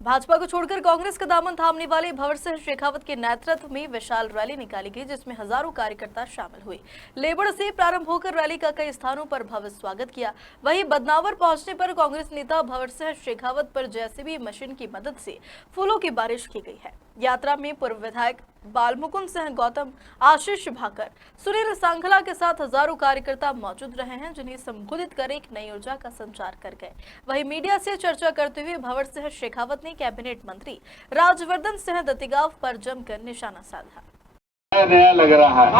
भाजपा को छोड़कर कांग्रेस का दामन थामने वाले भंवर सिंह शेखावत के नेतृत्व में विशाल रैली निकाली गई, जिसमें हजारों कार्यकर्ता शामिल हुए। लेबड़ से प्रारंभ होकर रैली का कई स्थानों पर भव्य स्वागत किया। वहीं बदनावर पहुंचने पर कांग्रेस नेता भंवर सिंह शेखावत पर जेसीबी मशीन की मदद से फूलों की बारिश की गई है। यात्रा में पूर्व विधायक बालमुकुंद सिंह गौतम, आशीष भाकर, सुनील सांखला के साथ हजारों कार्यकर्ता मौजूद रहे हैं, जिन्हें संबोधित कर एक नई ऊर्जा का संचार कर गए। वहीं मीडिया से चर्चा करते हुए भंवर सिंह शेखावत ने कैबिनेट मंत्री राजवर्धन सिंह दत्तीगांव पर जमकर निशाना साधा। नया लग रहा है,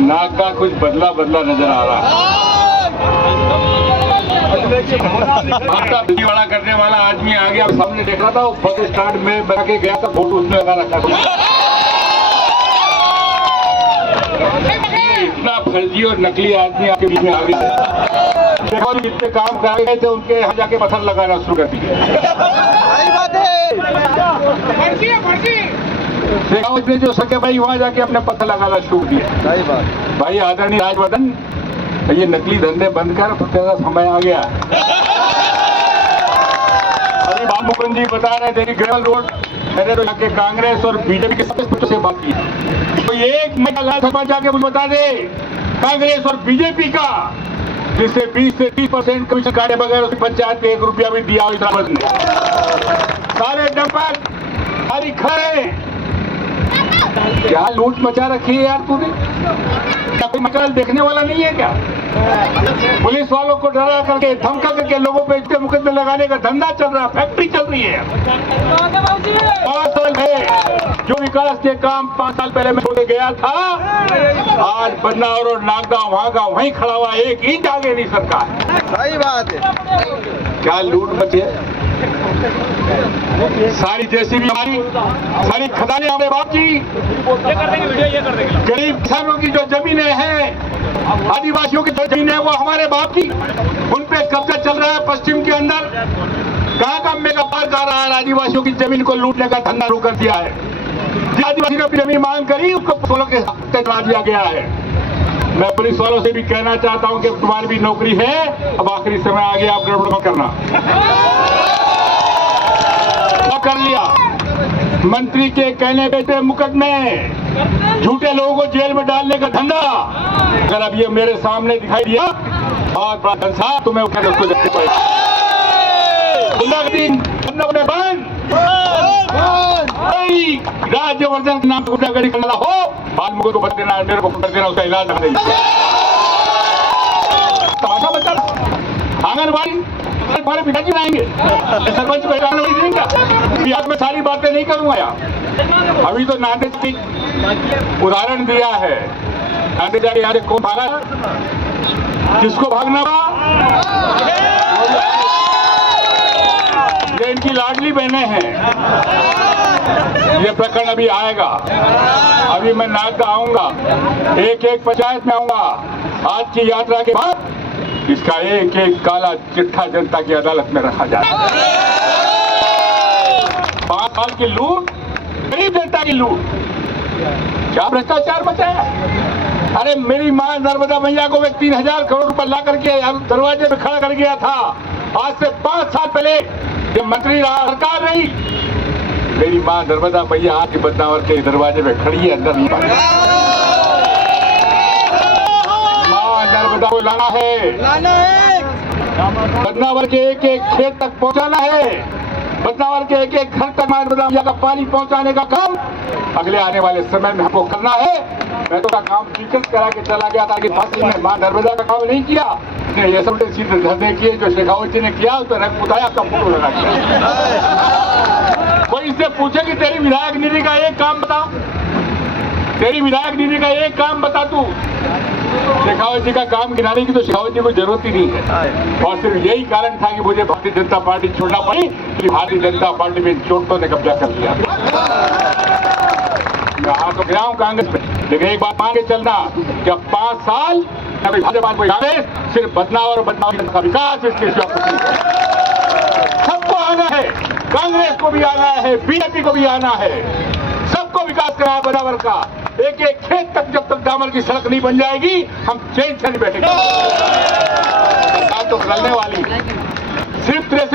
नाक का कुछ बदला बदला नजर आ रहा है। करने वाला आदमी आ गया, सामने देख रहा था, वो बस स्टैंड में बना के गया था, फोटो उसने लगा रखा था। इतना फर्जी और नकली आदमी आपके बीच में आ गया। देखो जितने काम कराए गए थे उनके यहाँ जाके पत्थर लगाना शुरू कर दिए। शेखावत ने जो सके भाई वहाँ जाके अपने पत्थर लगाना शुरू किया। भाई आदरणीय राजवर्धन, ये नकली धंधे बंद कर, तेरा समय आ गया। अभी बालमुकुंद जी बता रहे थे कि ग्रेवल रोड, मैंने तो जाके कांग्रेस और बीजेपी के सदस्यों से बात की, तो एक मैं जाके मुझे बता दे, कांग्रेस और बीजेपी का जिससे 20 से 30% कमीशन काटे बगैर उसकी पंचायत में 1 रुपया भी दिया हुआ सारे डंपर सारी खड़े। क्या लूट मचा रखी है यार तूने? क्या कोई मकान देखने वाला नहीं है क्या? पुलिस वालों को डरा करके, धमका करके लोगों पे इसके मुकदमे लगाने का धंधा चल रहा, फैक्ट्री चल रही है। 5 साल है जो विकास के काम 5 साल पहले मैं छोड़ गया था, आज बदनावर और नागगांव वहां का वहीं खड़ा हुआ, एक इंच आगे नहीं सरकार। सही बात है। क्या लूट मची है? सारी जेसीबी हमारी, सारी खदानें हमारे बाप की, गरीब किसानों की जो जमीनें हैं, आदिवासियों की जो जमीन है वो हमारे बाप की, उन पे कब्जा चल रहा है पश्चिम के अंदर। कहाँ का मेगा पार्क आ रहा है, आदिवासियों की जमीन को लूटने का धंधा शुरू कर दिया है। आदिवासी ने अपनी जमीन मांग करी, उसको पुलिस के हत्या करा दिया गया है। मैं पुलिस वालों से भी कहना चाहता हूं कि तुम्हारी भी नौकरी है, अब आखिरी समय आ गया, आप गड़बड़ मत करना। कर लिया मंत्री के कहने पे मुकदमे, झूठे लोगों को जेल में डालने का धंधा। अगर अब ये मेरे सामने दिखाई दिया, बहुत बड़ा धंसा, तुम्हें उठा उसको देखते पड़ेगा। राज्यवर्धन के नाम पर गाड़ी करना हो, बालमुकुंद को बता देना, मेरे को कर देना, उसका इलाज कर देना। तमाशा बच्चा आंगनबाड़ी हमारे पिताजी आएंगे, सरपंच को आंगनबाड़ी देंगे। आज मैं सारी बातें नहीं करूंगा यार। अभी तो नांदेड़ की उदाहरण दिया है, नांदेड़ जाके यहाँ कौन भागा, किसको भागना था? ये इनकी लाडली बहनें हैं। ये प्रकरण अभी आएगा, अभी मैं नागदा आऊंगा, एक एक पंचायत में आऊंगा। आज की यात्रा के बाद इसका एक एक काला चिट्ठा जनता की अदालत में रखा जाएगा। 5 साल की लूट, गरीब जनता की लूट, क्या भ्रष्टाचार बचा है? अरे मेरी मां नर्मदा मैया को 3000 करोड़ रुपए ला करके दरवाजे पे खड़ा कर गया था। आज से 5 साल पहले जब मंत्री रहा, सरकार रही, मेरी मां नर्मदा मैया आज बदनावर के दरवाजे पे खड़ी है, अंदर नहीं पाती। मां नर्मदा को लाना है, बदनावर के एक एक खेत तक पहुंचाना है, बदनावर के एक एक घर तक मां नर्मदा मैया का पानी पहुंचाने का काम अगले आने वाले समय में हमको करना है। मैं तो काम स्वीकृत करा के चला गया था कि फांसी में मां नर्मदा का काम नहीं किया, ये सब सीधे धंधे किए जो शेखावत जी ने किया, उस पर रंग पुताया, आपका फोटो लगा दिया। कोई इससे पूछे कि तेरी विधायक निधि का एक काम बता, तेरी विधायक निधि का एक काम बता तू। शेखावत जी का काम गिनाने की तो शेखावत जी को जरूरत ही नहीं है, और सिर्फ यही कारण था कि मुझे भारतीय जनता पार्टी छोड़ना पड़ी कि भारतीय जनता पार्टी में चोटों ने कब्जा कर लिया। मैं तो गया हूँ कांग्रेस में, लेकिन एक बात मान के चलना, जब 5 साल भाजपा को कांग्रेस, सिर्फ बदनावर और बदनावर का विकास इसके सबको आना है, कांग्रेस को भी आना है, बीजेपी को भी आना है, सबको विकास कराया बराबर का। एक एक खेत तक जब तक डामर की सड़क नहीं बन जाएगी, हम चैन से नहीं बैठेंगे। तो चलने वाली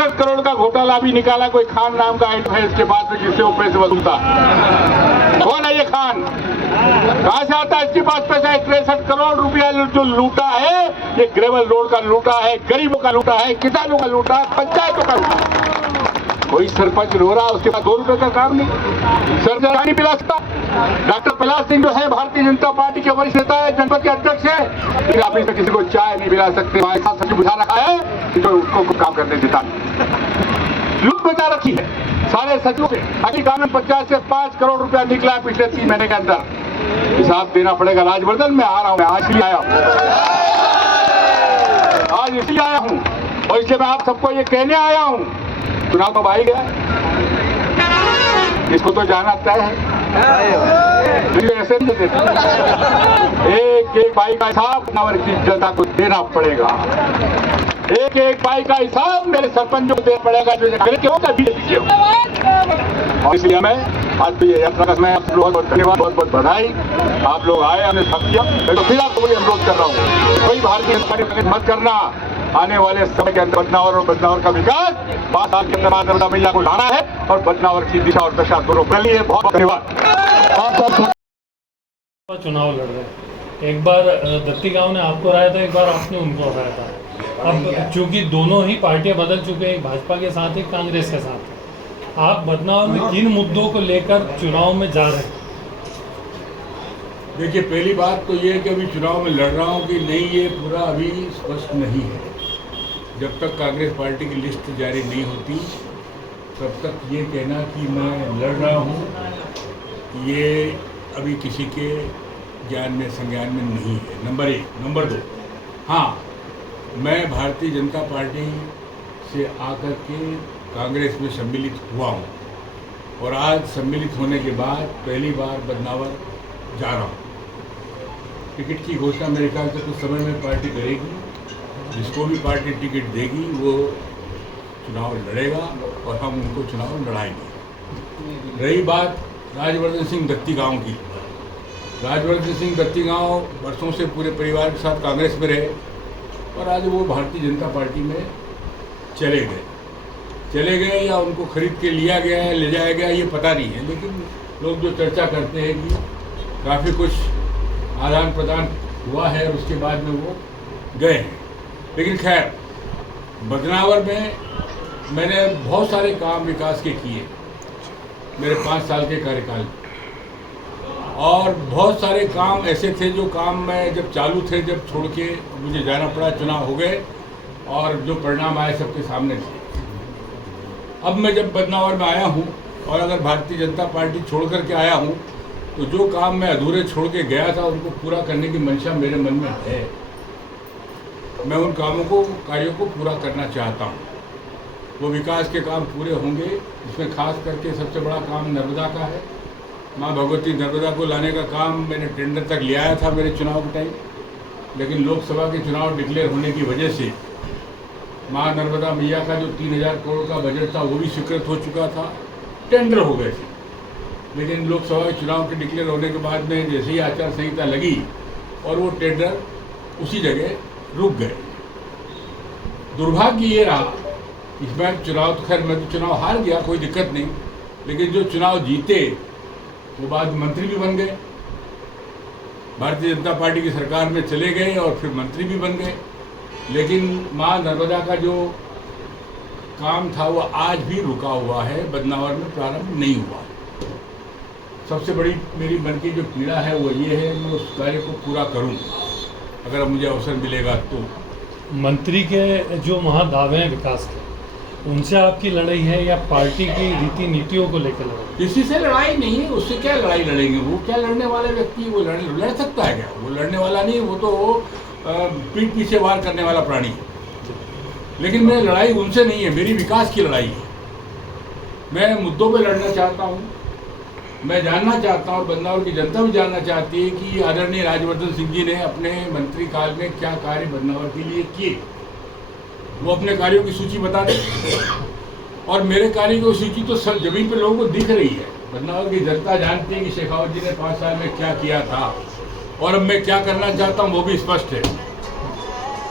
10 करोड़ का घोटाला भी निकाला, कोई खान नाम का आइटम है इसके बाद में, जिससे वो पैसे वसूलता है। कौन है ये खान? कहां से आता है इसके पास पैसा? 63 करोड़ रुपया जो लूटा है, ये ग्रेवल रोड का लूटा है, गरीबों का लूटा है, किसानों का लूटा है, पंचायतों का लूटा है। कोई सरपंच रो रहा, उसके पास 2 रुपए का काम नहीं, सर चाय नहीं पिला सकता। डॉक्टर प्रहलाद सिंह जो है भारतीय जनता पार्टी के वरिष्ठ नेता है, जनपद के अध्यक्ष है, लेकिन आप इससे किसी को चाय नहीं पिला सकते। ऐसा सच बुझा रखा है कि जो उसको काम करने देता नहीं। लूट बचा रखी है सारे सचिवों से। अभी ग्रामीण पंचायत से 5 करोड़ रुपया निकला है पिछले 3 महीने के अंदर। हिसाब देना पड़ेगा। राजवर्धन में आ रहा हूं, मैं आज इसलिए आया हूं, आज इसलिए आया हूं, और इसलिए मैं आप सबको ये कहने आया हूं, चुनाव तो आ ही गया, इसको तो जाना तय है। ऐसे नहीं देते, एक एक पाई का हिसाब नवर की जनता को देना पड़ेगा। एक एक पाई का हिसाब मेरे सरपंचों को देना पड़ेगा, जो क्यों का बीजेपी हो। और इसलिए मैं आज तो ये यात्रा का समय, आप लोगों को धन्यवाद, बहुत बहुत बधाई। आप लोग आए, हमने साथ किया। मैं तो फिर आपको अनुरोध कर रहा हूँ, कोई भारतीय जनता पार्टी मत करना। आने वाले समय के अंदर बदनावर और बदनावर का विकास 5 साल के अंदर मां नर्मदा मैया को लाना है, और बदनावर की दिशा और दशा दोनों कर लिए। बहुत बहुत धन्यवाद। चुनाव लड़ रहे, एक बार दत्ती गांव ने आपको हराया था, एक बार आपने उनको हराया था। अब चूंकि दोनों ही पार्टियां बदल चुके हैं, भाजपा के साथ ही कांग्रेस के साथ, आप बदनावर में किन मुद्दों को लेकर चुनाव में जा रहे हैं? देखिए, पहली बात तो ये है कि अभी चुनाव में लड़ रहा हूँ कि नहीं, ये पूरा अभी स्पष्ट नहीं है। जब तक कांग्रेस पार्टी की लिस्ट जारी नहीं होती, तब तक ये कहना कि मैं लड़ रहा हूँ, ये अभी किसी के ज्ञान में संज्ञान में नहीं है। नंबर 1। नंबर 2, हाँ, मैं भारतीय जनता पार्टी से आकर के कांग्रेस में सम्मिलित हुआ हूँ, और आज सम्मिलित होने के बाद पहली बार बदनावर जा रहा हूँ। टिकट की घोषणा मेरे ख्याल से कुछ समय में पार्टी करेगी। जिसको भी पार्टी टिकट देगी वो चुनाव लड़ेगा, और हम उनको चुनाव लड़ाएंगे। रही बात राजवर्धन सिंह दत्ती गांव की, राजवर्धन सिंह दत्ती गांव वर्षों से पूरे परिवार के साथ कांग्रेस में रहे, और आज वो भारतीय जनता पार्टी में चले गए या उनको खरीद के लिया गया है, ले जाया गया, ये पता नहीं है। लेकिन लोग जो चर्चा करते हैं कि काफ़ी कुछ आदान प्रदान हुआ है, और उसके बाद में वो गए हैं। लेकिन खैर, बदनावर में मैंने बहुत सारे काम विकास के किए मेरे 5 साल के कार्यकाल में, और बहुत सारे काम ऐसे थे जो काम मैं जब चालू थे, जब छोड़ के मुझे जाना पड़ा, चुनाव हो गए, और जो परिणाम आए सबके सामने थे। अब मैं जब बदनावर में आया हूँ, और अगर भारतीय जनता पार्टी छोड़ करके आया हूँ, तो जो काम मैं अधूरे छोड़ के गया था उनको पूरा करने की मंशा मेरे मन में है। मैं उन कार्यों को पूरा करना चाहता हूँ। वो विकास के काम पूरे होंगे। इसमें खास करके सबसे बड़ा काम नर्मदा का है। माँ भगवती नर्मदा को लाने का काम मैंने टेंडर तक ले आया था मेरे चुनाव के टाइम, लेकिन लोकसभा के चुनाव डिक्लेयर होने की वजह से माँ नर्मदा मैया का जो 3000 करोड़ का बजट था वो भी स्वीकृत हो चुका था, टेंडर हो गए थे। लेकिन लोकसभा के चुनाव के डिक्लेयर होने के बाद में जैसे ही आचार संहिता लगी, और वो टेंडर उसी जगह रुक गए। दुर्भाग्य ये रहा, इस बार चुनाव तो खैर मैं तो चुनाव हार गया, कोई दिक्कत नहीं, लेकिन जो चुनाव जीते वो बाद मंत्री भी बन गए, भारतीय जनता पार्टी की सरकार में चले गए और फिर मंत्री भी बन गए। लेकिन माँ नर्मदा का जो काम था वो आज भी रुका हुआ है, बदनावर में प्रारंभ नहीं हुआ। सबसे बड़ी मेरी मन की जो पीड़ा है वो ये है, मैं उस कार्य को पूरा करूं अगर मुझे अवसर मिलेगा तो। मंत्री के जो महादावे हैं विकास के, उनसे आपकी लड़ाई है या पार्टी की रीति नीतियों को लेकर लड़ाई? किसी से लड़ाई नहीं है, उससे क्या लड़ाई लड़ेंगे? वो क्या लड़ने वाले व्यक्ति, वो लड़ सकता है क्या? वो लड़ने वाला नहीं, वो तो पीठ पीछे वार करने वाला प्राणी है। लेकिन मेरी लड़ाई उनसे नहीं है, मेरी विकास की लड़ाई है। मैं मुद्दों पे लड़ना चाहता हूँ। मैं जानना चाहता हूँ, बदनावर की जनता भी जानना चाहती है कि आदरणीय राजवर्धन सिंह जी ने अपने मंत्री काल में क्या कार्य बदनावर के लिए किए। वो अपने कार्यों की सूची बता दें, और मेरे कार्य की सूची तो सब जमीन पे लोगों को दिख रही है। बदनावर की जनता जानती है कि शेखावत जी ने 5 साल में क्या किया था, और अब मैं क्या करना चाहता हूँ वो भी स्पष्ट है।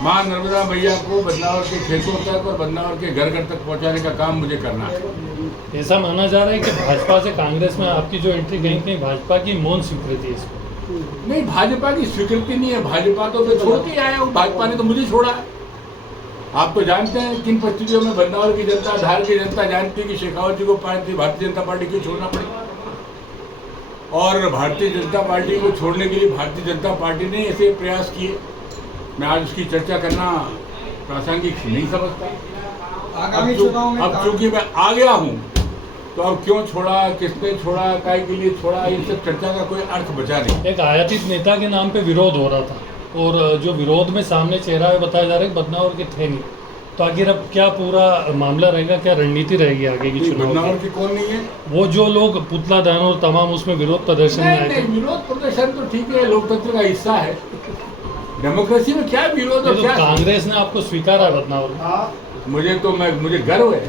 मां नर्मदा मैया को बदनावर के खेतों तक और बदनावर के घर घर तक पहुंचाने का काम मुझे करना है। ऐसा माना जा रहा है कि भाजपा से कांग्रेस में आपकी जो एंट्री कहीं कहीं भाजपा की मौन स्वीकृति है इसको। नहीं, भाजपा की स्वीकृति नहीं है, भाजपा तो मैं छोड़ के आया हूँ, भाजपा ने तो मुझे छोड़ा है। आप तो जानते हैं किन परिस्थितियों में बदनावर की जनता, धार की जनता जानती है कि शेखावत जी को भारतीय जनता पार्टी क्यों छोड़ना पड़ेगा, और भारतीय जनता पार्टी को छोड़ने के लिए भारतीय जनता पार्टी ने ऐसे प्रयास किए। मैं आज उसकी चर्चा करना प्रासंगिक नहीं समझता। आगामी चुनाव में अब चूंकि मैं आ गया हूँ तो अब क्यों छोड़ा, किसने छोड़ा, काय के लिए छोड़ा, इन सब चर्चा का कोई अर्थ बचा नहीं। एक आयातित नेता के नाम पे विरोध हो रहा था, और जो विरोध में सामने चेहरा है बताया जा रहा है कि बदनावर के थे नहीं, तो आखिर अब क्या पूरा मामला रहेगा, क्या रणनीति रहेगी आगे की चुनाव बदनावर की? की कौन नहीं है? वो जो लोग पुतला दहन और तमाम उसमें विरोध प्रदर्शन में आए थे। नहीं, विरोध प्रदर्शन तो ठीक है, लोकतंत्र का हिस्सा है। डेमोक्रेसी में क्या विरोध और तो क्या? कांग्रेस ने आपको स्वीकारा है बदनावर? मुझे गर्व है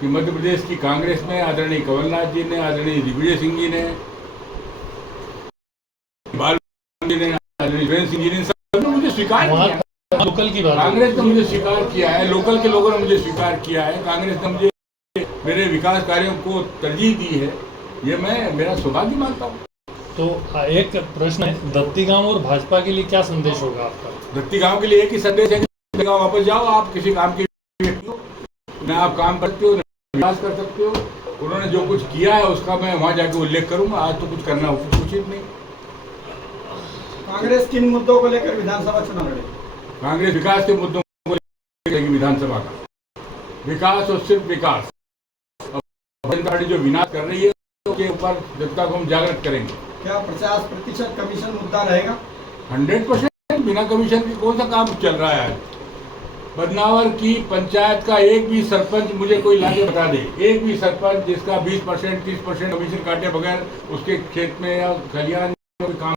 कि मध्य प्रदेश की कांग्रेस में आदरणीय कमलनाथ जी ने, आदरणीय दिग्विजय सिंह जी ने, बाल जी ने, आदरणीय वीरेंद्र सिंह जी ने, सबने मुझे स्वीकार किया है। लोकल की बात है। कांग्रेस ने मुझे स्वीकार किया है, लोकल के लोगों ने मुझे स्वीकार किया है, कांग्रेस ने मुझे मेरे विकास कार्यों को तरजीह दी है, ये मैं मेरा सौभाग्य मानता हूँ। तो एक प्रश्न है, दत्ती गांव और भाजपा के लिए क्या संदेश होगा आपका? दत्ती गांव के लिए एक ही संदेश है कि दत्ती गांव वापस जाओ, आप किसी काम के व्यक्ति हो, न आप काम करते हो, न विकास कर सकते हो। उन्होंने जो कुछ किया है उसका मैं वहाँ जाके उल्लेख करूंगा, आज तो कुछ करना उचित नहीं। कांग्रेस किन मुद्दों को लेकर विधानसभा चुनाव लड़ेगी? कांग्रेस विकास के मुद्दों को लेकर विधानसभा का विकास और सिर्फ विकास, जनता पार्टी जो विनाश कर रही है उसके ऊपर जनता को हम जागृत करेंगे। क्या 50% कमीशन मुद्दा रहेगा? 100% बिना कमीशन के कौन सा काम चल रहा है? बदनावर की पंचायत का एक भी सरपंच मुझे कोई लाके बता दे, एक भी सरपंच जिसका 20% 30% कमीशन काटे बगैर उसके खेत में या खलिहान में कोई काम